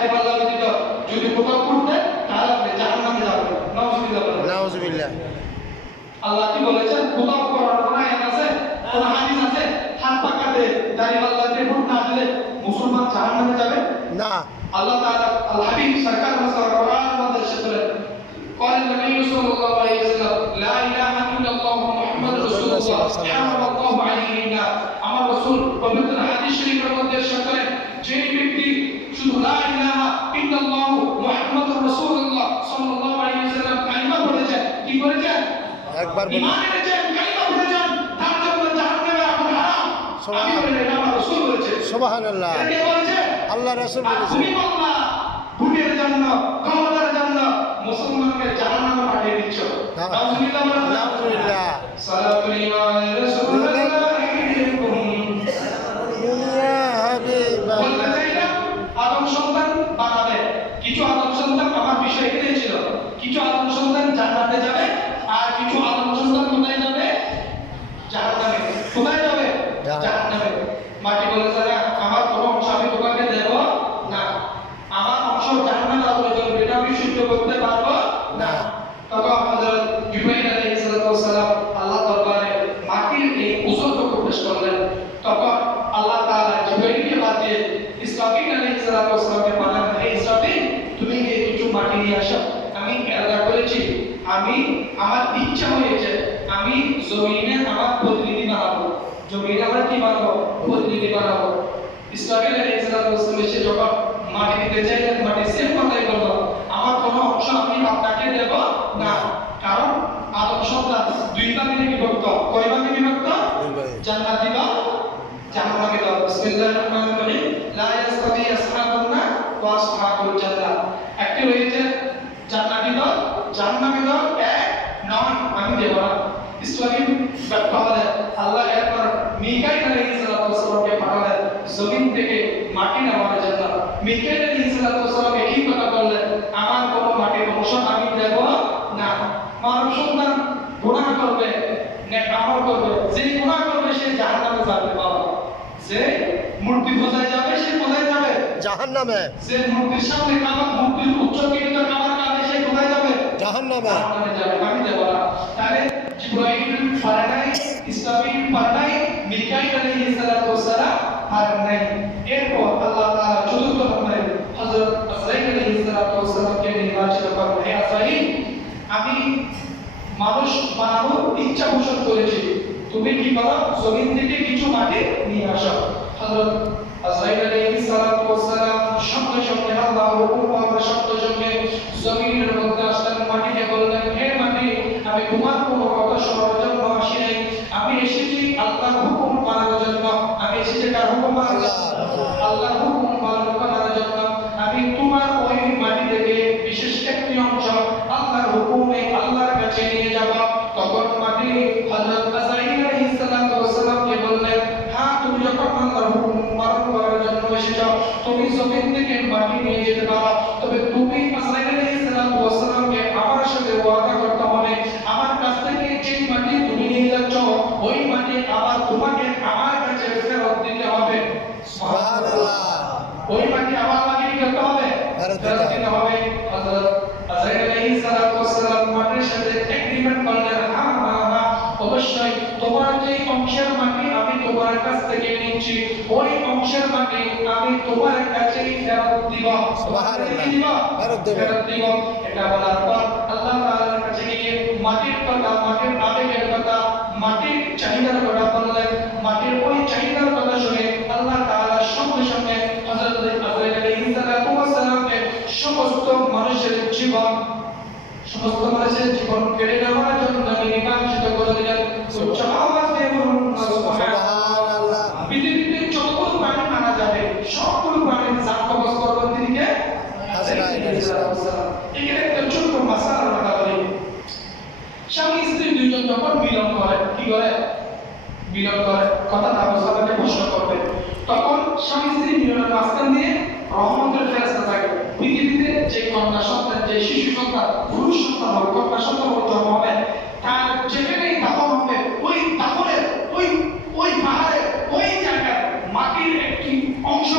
কাদিম আল্লাহ ব্যতীত যদি কোথাও করতে তাহলে আপনি জাহান্নামে যাবেন। নাউজুবিল্লাহ। নাউজুবিল্লাহ। আল্লাহ কি বলেছেন? কোথাও করার কোন আয়াত আছে, কোন হাদিস আছে হাত পাকাতে দাড়ি আল্লাহকে ভোট না দিলে মুসলমান জাহান্নামে যাবে না। আল্লাহ তাআলা আল হাবিব সরকার মুস্তাফা কোরআন মধ্যে বলেন قال النبي صلى الله عليه وسلم لا اله الا الله محمد رسول الله حرم الله عليه النار। আমার রাসূল পবিত্র হাদিস শরীফের মধ্যে ইরশাদ করেন যে ব্যক্তি শুধু লা ইলাহা ইল্লাল্লাহ মুহাম্মাদুর রাসূলুল্লাহ সাল্লাল্লাহু আলাইহি ওয়াসাল্লাম কালিমা পড়েছেন, কি করেছেন? একবার বলুন। ঈমান এনেছেন, কালিমা পড়েছেন, তার জন্য জাহান্নামে আগুন হারাম। আমি বলি না, আমার রাসূল বলেছে। সুবহানাল্লাহ। কে বলেছে? আল্লাহ রাসূল বলেছে। তুমি বললা ভোটের জন্য, ক্ষমতার জন্য মুসলমানকে জাহান্নামে পাঠিয়ে দিচ্ছ। নাউজুবিল্লাহ। নাউজুবিল্লাহ। সালাতুল্লাহি আলা রাসূলিল্লাহ। ইয়া হাবিবাল্লাহ। বলতে চাইলাম আদম সন্তান বানাবে, কিছু আদম সন্তান আমার বিষয় এটাই ছিল, কিছু আদম সন্তান জান্নাতে যাবে আর কিছু আদম সন্তান কোথায় যাবে? জাহান্নামে। কোথায় যাবে? জাহান্নামে। মাটি বলেছে না আমার কোনো অংশ আমি তোমাকে দেব না, আমার অংশ জাহান্নামে আগুনে জ্বলবে, এটা আমি সহ্য করতে পারবো না। তখন হযরত জিবরাইল আলাইহিস সালাম আল্লাহ দরবারে মাটির এই উজরটুকু পেশ করলেন। তখন আল্লাহ তাআলা জিবরাইলকে পাঠিয়ে ইসরাফিল আলাইহিস সালামকে বললেন, হে ইসরাফিল তুমি গিয়ে কিছু মাটি নিয়ে আসো। আমি এলাদা করেছি, আমি আমার ইচ্ছা হয়েছে আমি জমিনে আমার প্রতিনিধি বানাবো, জমিনে আমরা কি বানাবো? প্রতিনিধি বানাবো। ইসরাফিল আলাইহিস সালাম এসে যখন মাটি দিতে চাইলেন, মাটি সেম কথাই বলল, আমার কোনো অংশ আমি আপনাকে দেব না, কারণ আদম সন্তান দুই ভাগে বিভক্ত। কয় ভাগে বিভক্ত? জান্নাতি দল, জাহান্নামী দল। বিসমিল্লাহির রহমানির রহিম। লা ইয়াসতাবি আসহাবুন নার ওয়া আসহাবুল জান্নাহ। একটি রয়েছে জান্নাতি দল, জাহান্নামী দল এক নয়, আমি দেব না। ইসরাফিল বলে আল্লাহ এরপর মিকাইল আলাইহিস সালামকে পাঠালেন জমিন থেকে মাটি নেওয়ার জন্য। মিকাইল আলাইহিস সালামকে কি কথা বললেন? আমার কোনো মাটির অংশ আমি দেব না। মানব সন্তান গুনাহ করবে, নেক আমল করবে, যে গুনাহ করবে সে জাহান্নামে যাবে বাবা। যে মূর্তি পূজায় যাবে সে কোথায় যাবে? জাহান্নামে। যে মূর্তির সামনে কাবা, মূর্তির উচ্চকিত কাবার কাছে সে কোথায় যাবে? জাহান্নামে। জাহান্নামে যাবে, আমি দেব না। তাহলে জিবরাইল পারে নাই, ইসরাফিল পারে নাই, মিকাইল আলাইহিস সালাম পারে নাই। এরপর আল্লাহ তাআলা চতুর্থ নম্বরে হযরত আজরাইল আলাইহিস সালামকে নির্বাচিত করেন। হে আজরাইল আমি মানুষ বানানোর ইচ্ছা পোষণ করেছি, তুমি কি করো? জমিন থেকে কিছু মাটি নিয়ে আসো। হযরত আজরাইল আলাইহিস সালাম সঙ্গে সঙ্গে আল্লাহর হুকুম পাওয়ার সঙ্গে সঙ্গে জমিনের মধ্যে আসলেন, মাটিকে বললেন, হে মাটি আমি তোমার কোনো কথা শোনার জন্য আসি নাই, আমি এসেছি আল্লাহর হুকুম পালনের জন্য। আমি এসেছি কার হুকুম পালনের জন্য? আল্লাহর হুকুম পালন করার জন্য। আমি তোমার ওই মাটি থেকে বিশেষ একটি অংশ আল্লাহর হুকুমে আল্লাহর কাছে নিয়ে যাব। তখন মাটি হযরত আজরাইল আলাইহিস সালামকে বললেন, হ্যাঁ তুমি যখন আল্লাহর হুকুম পালন করার জন্য এসেছো তুমি জমিন থেকে মাটি নিয়ে যেতে পারো, তবে তুমি আজরাইল আলাইহিস সালামকে আমার সাথে ওয়াদা করতে হবে আমার কাছ থেকে যে মাটি তুমি নিয়ে যাচ্ছ ওই মাটি আবার তোমাকে আমার কাছে ফেরত দিতে হবে। সুবহানাল্লাহ। ওই মাটি আবার আমাকে কি করতে হবে? ফেরত দিতে হবে। হযরত আজরাইল আলাইহিস সালাম মাটির সাথে এগ্রিমেন্ট করলেন, হ্যাঁ হ্যাঁ হ্যাঁ অবশ্যই তোমার যে অংশের মাটি আমি তোমার কাছ থেকে নিচ্ছি ওই অংশের মাটি আমি তোমার কাছেই ফেরত দিব। সুবহানাল্লাহ। ফেরত দিব। এটা বলার পর আল্লাহ তাআলার কাছে গিয়ে মাটির কথা, মাটির আবেগের কথা, মাটির চাহিদার কথা বললেন। মাটির ওই চাহিদার কথা শুনে আল্লাহ তাআলা সঙ্গে সঙ্গে হযরত আজরাইল আলাইহিস সালামকে সমস্ত মানুষের জীবন কেড়ে নেওয়ার জন্য নির্বাচিত করে দিলেন। উচ্চ আওয়াজ দিয়ে বলুন সুবহানাল্লাহ। পৃথিবীতে যত প্রাণী মারা যাবে সবগুলো প্রাণীর জাত কবজ করবেন তিনি কে? আজরাইল আলাইহিস সালাম। এখানে একটা ছোট্ট মাসালা কথা বলি। স্বামী স্ত্রী দুইজন যখন মিলন করে, কি করে? মিলন করে, কথাটা বুঝাতে প্রশ্ন করবে। তখন স্বামী স্ত্রী মিলনের মাঝখান দিয়ে রহমতের ফেরেশতা থাকে। পৃথিবীতে যে কন্যা সন্তান, যে শিশু সন্তান, পুরুষ সন্তান হোক, কন্যা সন্তান হোক জন্ম হবে, তার যেখানেই দাফন হবে ওই দাফনের ওই পাহাড়ে ওই জায়গায় মাটির একটি অংশ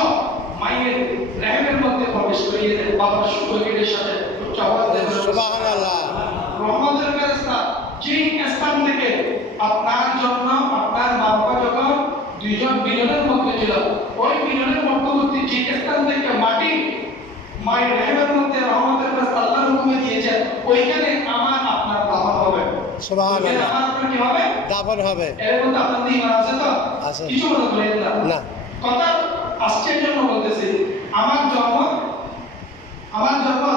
মায়ের রহমের মধ্যে প্রবেশ করিয়ে দেন বাবার শুকরের সাথে সুবহানাল্লাহ। রহমতের ফেরেশতা যেই স্থান থেকে আপনার জন্য আপনার মা বাবা যখন দুইজন বিলনের মধ্যে ছিল ওই বিলনের মধ্যবর্তী যে স্থান থেকে মাটি মায়ের রহমের মধ্যে রহমতের ফেরেশতা আল্লাহর হুকুমে দিয়েছেন ওইখানে আমার আপনার দাফন হবে সুবহানাল্লাহ। আমার আপনার কি হবে দাফন হবে। এর মধ্যে আপনাদের ঈমান আছে তো আছে। কিছু মনে করেন না না। কথা আশ্চর্যের জন্য বলতেছি আমার জন্ম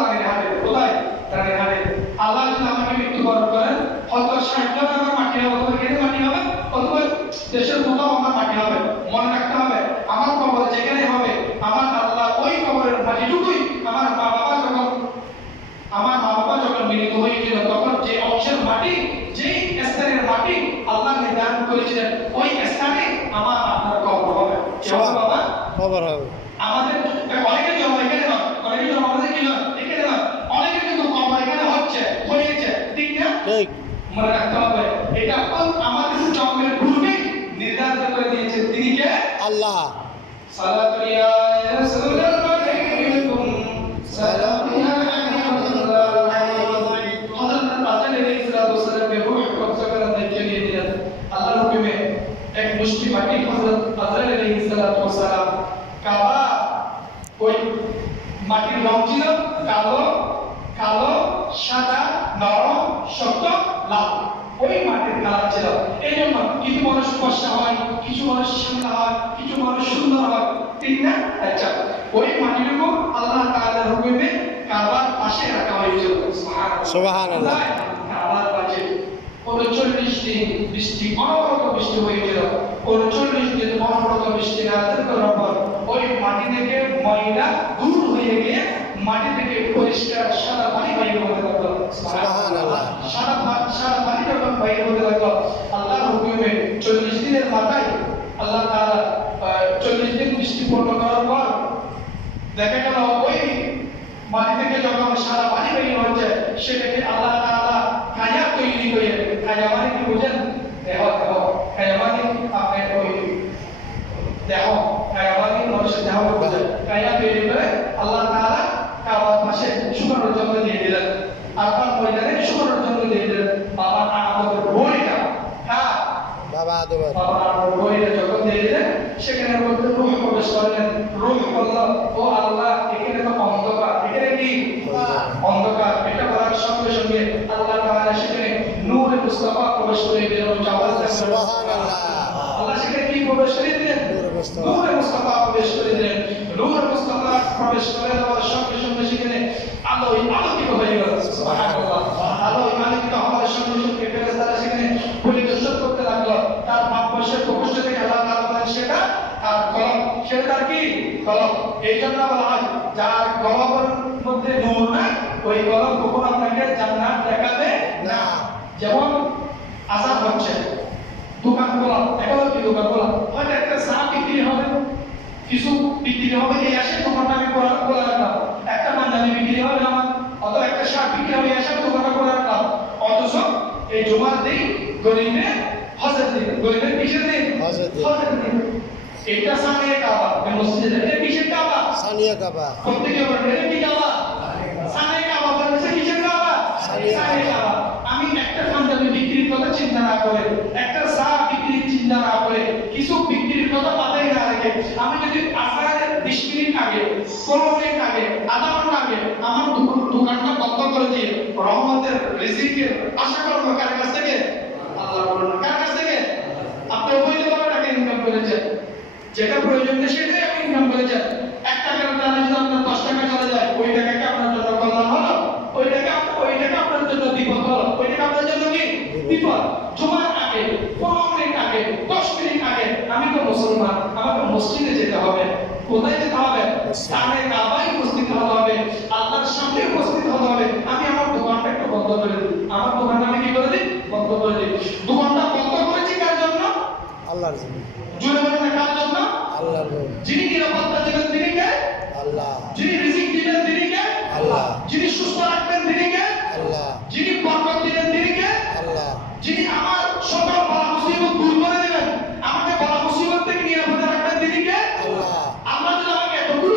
রানীরহাটে কোথায় রানীরহাটে আল্লাহ যদি আমাকে মৃত্যুবরণ করেন হয়তো 60 জন আমার মাটি হবে অথবা এখানে মাটি হবে অথবা দেশের কোথাও আমার মাটি হবে মনে রাখতে হবে আমার কবর যেখানে হবে আমার আল্লাহ ওই কবরের মাটিটুকুই আমার মা বাবা যখন মিলিত হয়েছিল তখন যে অংশের মাটি যেই স্থানের মাটি আল্লাহ নির্ধারণ করেছিলেন ওই স্থানে আমার আপনার কবর হবে কি হবে বাবা খবর হবে। আমাদের অনেকের জন্ম এখানে হয় অনেকের জন্ম আমাদের কি হয় এখানে হয় অনেকের কিন্তু কবর এখানে হয়েছে ঠিক না ঠিক। মনে রাখতে হবে এটা আমাদের জন্মের পূর্বে নির্ধারিত করে দিয়েছে তিনি কে আল্লাহ। সালাতু ইয়া রাসূলুল্লাহ সালামু আলাইকুম হযরত আদম আলাইহিস সালামের রূহ কবজা করার দায়িত্ব নিয়ে দিলেন আল্লাহর হুকুমে এক মুষ্টি মাটি হযরত আদম আলাইহিস সালাম কাবা ওই মাটির রং ছিল কালো সাদা নরম শক্ত লাল ওই মাটির কালার ছিল এই জন্য কিছু মানুষ ফর্সা হয় কিছু মানুষ শ্যামলা হয় কিছু মানুষ সুন্দর হয় ঠিক না আচ্ছা ওই মাটিটুকু আল্লাহ তাআলার হুকুমে কাবার পাশে রাখা হয়েছিল সুবহানাল্লাহ। কাবার পাশে 39 দিন বৃষ্টি অনবরত বৃষ্টি হয়েছিল 39 দিন অনবরত বৃষ্টি নাযিল করার পর ওই মাটি থেকে ময়লা দূর হয়ে গিয়ে মাটি থেকে পরিষ্কার সাদা পানি বাইরে হতে লাগলো সুবহানাল্লাহ। সাদা পানি যখন বাইরে হতে লাগলো আল্লাহর হুকুমে 40 দিনের মাথায় আল্লাহ তাআলা 40 দিন বৃষ্টি পূর্ণ করার পর দেখা গেল ওই মাটি থেকে যখন সাদা পানি বেরিয়ে হচ্ছে সেটাকে আল্লাহ তাআলা কায়া তৈরি করে কায়া মানে কি বুঝেন দেহ কায়া মানে আপনি ওই দেহ কায়া মানে মানুষের দেহ বুঝেন কায়া তৈরি করে আল্লাহ তাআলা কাবার পাশে শুকনোর জন্য দিয়ে দিলেন আপনার ময়দানে শুকনোর জন্য দিয়ে দিলেন বাবা আমাদের বইটা হ্যাঁ বাবা আদমের। বাবা আমাদের বইটা যখন দিয়ে দিলেন সেখানে মধ্যে রূহ প্রবেশ করলেন রূহ বলল ও আল্লাহ এখানে তো অন্ধকার এখানে কি অন্ধকার এটা বলার সঙ্গে সঙ্গে আল্লাহ তাআলা সেখানে নূরে মুস্তাফা প্রবেশ করে দিলেন সুবহানাল্লাহ। আল্লাহ সেখানে কি প্রবেশ করে দিলেন নূরে মুস্তাফা প্রবেশ করে দিলেন নূরে মুস্তাফা প্রবেশ করে দেওয়ার সঙ্গে সঙ্গে সেখানে আলোয় আলোকিত হয়ে গেল সুবহানাল্লাহ আলোয় আলোকিত হওয়ার সঙ্গে সঙ্গে ফেরেশতারা সেখানে পরিদর্শন করতে লাগলো তার বাম পাশে প্রকোষ্ঠ থেকে আল্লাহ তাআলা বলেন সেটা আর কলম সেটা তার কি কলম এই জন্য বলা হয় যার কলমের মধ্যে নূর নাই ওই কলম কখনো আপনাকে জান্নাত দেখাবে না যেমন আযাব হচ্ছে দোকান খোলা এখন কি দোকান খোলা হয়তো একটা চা বিক্রি হবে কিছু বিক্রি হবে এই আসে দোকানটা আমি খোলা রাখলাম একটা পাঞ্জাবি বিক্রি হবে আমার অথবা একটা শার্ট বিক্রি হবে এসে দোকানটা খোলা রাখলাম অথচ এই জুমার দিন গরিবের হজের দিন গরিবের কিসের দিন হজের দিন। হজের দিন এটা সানিয়া কাবা মসজিদে এটা কিসের কাবা সানিয়া কাবা। প্রত্যেকে বলেন এটা কি কাবা সানিয়া কাবা বলছে কিসের কাবা সানিয়া কাবা আমি একটা পাঞ্জাবি বিক্রির কথা চিন্তা না করে একটা চা বিক্রির চিন্তা না করে কিছু বিক্রির কথা মাথায় না রেখে আমি যদি আসারের 20 মিনিট আগে 15 মিনিট আগে আধা ঘন্টা আগে আমার দোকানটা বন্ধ করে দিয়ে রহমতের রিজিকের আশা করবো কার কাছ থেকে আল্লাহ বলেন কার কাছ থেকে আপনি অবৈধভাবে টাকা ইনকাম করেছেন যেটা প্রয়োজন নেই সেটাই আপনি ইনকাম করেছেন 1 টাকার টাকা যদি আপনার 10 টাকা চলে যায় ওই টাকাকে আপনার জন্য কল্যাণ হলো ওই টাকা আপনার জন্য বিপদ হলো ওই টাকা আপনার জন্য কি বিপদ জুমার আগে 15 মিনিট আগে 10 মিনিট আগে আমি তো মুসলমান আমাকে মসজিদে যেতে হবে কোথায় যেতে হবে সামনে কাবায় উপস্থিত হতে হবে আল্লাহর সামনে উপস্থিত হতে হবে আমি আমার দোকানটা একটু বন্ধ করে দিই আমার দোকানটা আমি কি করে দিই বন্ধ করে দিই দোকানটা বন্ধ করেছি কার জন্য আল্লাহর জন্য। জুড়ে বলেন কার জন্য আল্লাহর জন্য। যিনি নিরাপত্তা দিবেন তিনি কে আল্লাহ। যিনি রিজিক দিবেন তিনি কে আল্লাহ। যিনি সুস্থ রাখবেন তিনি কে আল্লাহ। যিনি বরকত দিবেন তিনি কে আল্লাহ। যিনি আমার সকল বালা মুসিবত দূর করে দিবেন আমাকে বালা মুসিবত থেকে নিরাপদে রাখবেন তিনি কে আল্লাহ। আল্লাহ যদি আমাকে এতগুলো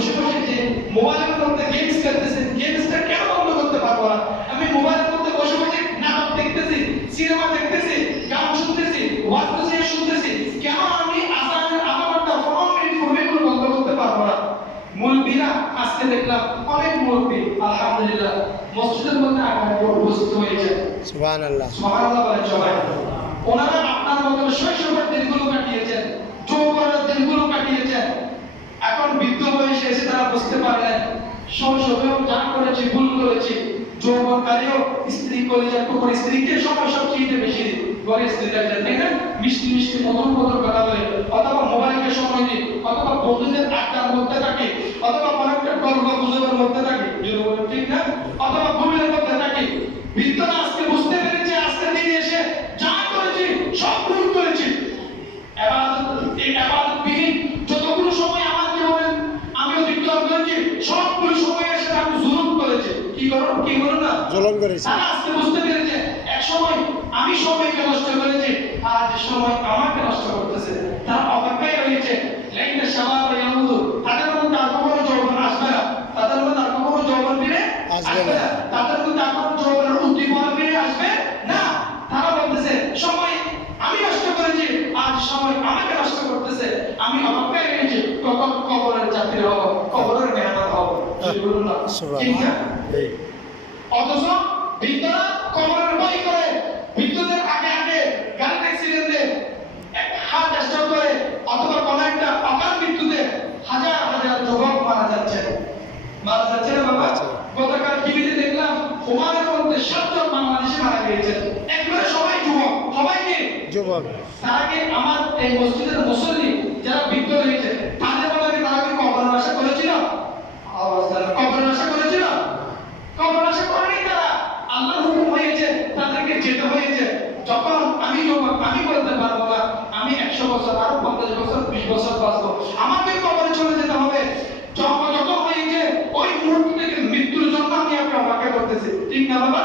বসে বসে যে মোবাইলের মধ্যে গেমস খেলতেছেন, গেমসটা কেন বন্ধ করতে পারবো না? আমি মোবাইলের মধ্যে বসে বসে নাটক দেখতেছি, সিনেমা দেখতেছি, গান শুনতেছি, ওয়াজ শুনতেছি, কেন আমি আজানের আধা ঘন্টা 15 মিনিট পূর্বে এগুলো বন্ধ করতে পারবো না? মুরব্বীরা আজকে দেখলাম অনেক মুরব্বী আলহামদুলিল্লাহ মসজিদের মধ্যে আগামী উপস্থিত হয়েছে। সুবহানাল্লাহ। সুবহানাল্লাহ বলেন সবাই। ওনারা আপনার মতো শৈশবের দিনগুলো কাটিয়েছেন, যৌবনের দিনগুলো কাটিয়েছেন। এখন বৃদ্ধ বয়সে এসে তারা বুঝতে পারলেন শৈশবেও যা করেছি ভুল করেছি। যৌবনকালেও স্ত্রী কলিজার টুকরো স্ত্রীকে সময় সবচেয়ে বেশি দিই, ঘরে স্ত্রীরা তাই না, মিষ্টি মিষ্টি মধুর মধুর কথা বলে, অথবা মোবাইলকে সময় দিই, অথবা বন্ধুদের আড্ডার মধ্যে থাকি, অথবা কোনো একটা গল্প গুজবের মধ্যে থাকি, যদি বলেন ঠিক না, অথবা ঘুমের মধ্যে থাকি। বৃদ্ধরা আজকে বুঝতে পেরেছে আজকে দিনে এসে যা করেছি সব ভুল করেছি। এই ইবাদতবিহীন যতগুলো সময় আমার জীবনে আমি অতিক্রম করেছি সবগুলো সময় এসে আমি জুলুম করেছি। কি করো না জুলুম করেছি। তারা আজকে বুঝতে পেরেছে এক সময় আমি সময়কে নষ্ট করেছি, আর যে সময় আমাকে নষ্ট করতেছে। তারা অপেক্ষায় রয়েছে লাইনে শাবাব ইয়াউদু, তাদের মধ্যে আর কখনো যৌবন আসবে না, তাদের মধ্যে আর কখনো যৌবন ফিরে আসবে না, তাদের মধ্যে আর কখনো যৌবনের উদ্দীপনা ফিরে আসবে না। তারা বলতেছে সময় আমি নষ্ট করেছি, আজ সময় আমাকে নষ্ট করতেছে। আমি অপেক্ষায় রয়েছি কখন কবরের যাত্রী হব, কবরের মেহমান হব। বলুন না ঠিক না? অথচ বৃদ্ধরা কবরের ভয় করে, বৃদ্ধদের আগে আগে গাড়ি অ্যাক্সিডেন্টে হার্ট স্ট্রোক করে, অথবা কোনো একটা অকাল মৃত্যুতে হাজার হাজার যুবক মারা যাচ্ছে না বাবা? গতকাল টিভিতে দেখলাম ওমানের মধ্যে 7 জন বাংলাদেশি মারা গিয়েছে, একবারে সবাই যুবক, সবাই কি যুবক? তার আগে আমার এই মসজিদের মুসল্লি যারা বৃদ্ধ রয়েছে তাদের বলে তারা কি কবরের আশা করেছিল? কবরের আশা করেছিল? কবর আশা করেনি তারা। আল্লাহর হুকুম হয়েছে তাদেরকে যেতে হয়েছে। যখন আমি যুবক আমি বলতে পারবো না আমি 100 বছর আরো 50 বছর 20 বছর বাঁচবো, আমাকে কবরে চলে যেতে হবে। যখন হয়েছে ওই মুহূর্ত থেকে মৃত্যুর জন্য আমি অপেক্ষা করতেছি, ঠিক না বাবা?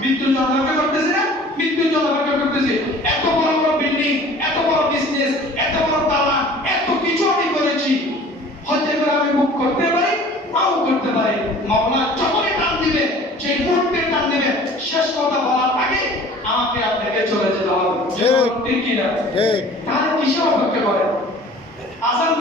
মৃত্যুর জন্য অপেক্ষা করতেছি না? মৃত্যুর জন্য অপেক্ষা করতেছি। এত বড় বড় বিল্ডিং, এত বড় বিজনেস, এত বড় দালান, এত কিছু আমি করেছি, হতে পারে আমি মুখ করতে পারি, নাও করতে পারি। মাওলা যখনই টান দিবে, সেই মুহূর্তে টান দিবে, শেষ কথা বলার আগে আমাকে আপনাকে চলে যেতে হবে। ঠিক কি না? ঠিক। তাহলে কিসে অপেক্ষা করেন? আজান